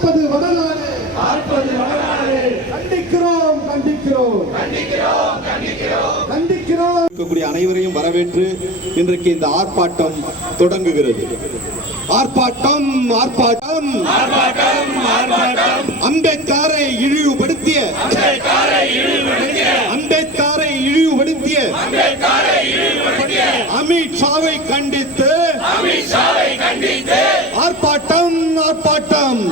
பார்ப்பது வடநாடு கண்டிக்கிறோம் கண்டிக்கிறோம். கண்டிக்கிறோம் இருக்கக்கூடிய அனைவரையும் வரவேற்று இன்றைக்கு இந்த ஆர்ப்பாட்டம் தொடங்குகிறது. ஆர்ப்பாட்டம் ஆர்ப்பாட்டம். அம்பேத்கரை இழிவுபடுத்திய. அம்பேத்கரை இழிவுபடுத்திய. அமித் ஷாவை கண்டித்து. ஆர்ப்பாட்டம் ஆர்ப்பாட்டம்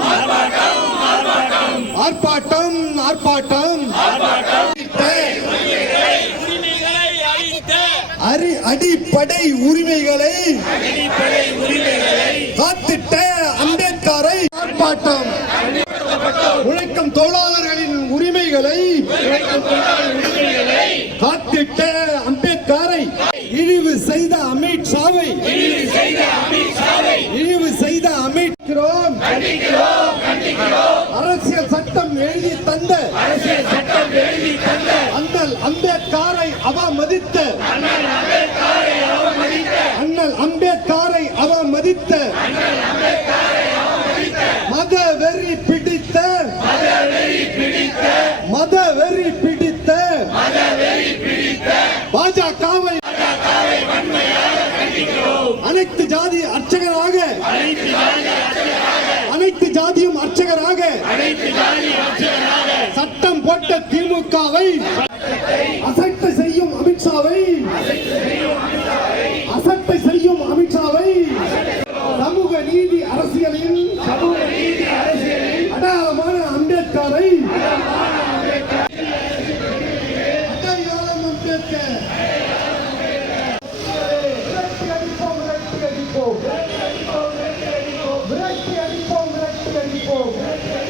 ஆர்ப்பாட்டம் ஆர்ப்பாட்டம். உரிமைகளை அடிப்படை உரிமைகளை காத்திட்ட அம்பேத்கரை ஆர்ப்பாட்டம். உழைக்கும் தொழிலாளர்களின் உரிமைகளை காத்திட்ட அம்பேத்கரை இழிவு செய்த அமித் ஷாவை இழிவு செய்த அமித் அரசியல் சட்டம் எழுதி தந்த அண்ணல் அம்பேத்கரை அவமதித்த அண்ணல் அம்பேத்கரை அவமதித்த மத வெறி பிடித்த மத வெறி பிடித்த பாஜகவை அனைத்து ஜாதி அர்ச்சகராக அனைத்து அனைத்து ஜாதியும் அர்ச்சகராக சட்டம் போட்ட திமுகவை அசட்டை செய்யும் அமித்ஷாவை அசட்டை செய்யும் அமித்ஷாவை சமூக நீதி அரசியலின் அடையாளமான அம்பேத்கரை அம்பேத்கர் விரட்டி அடிப்போம் விரட்டி அடிப்போம். விரட்டி அடிப்போம். を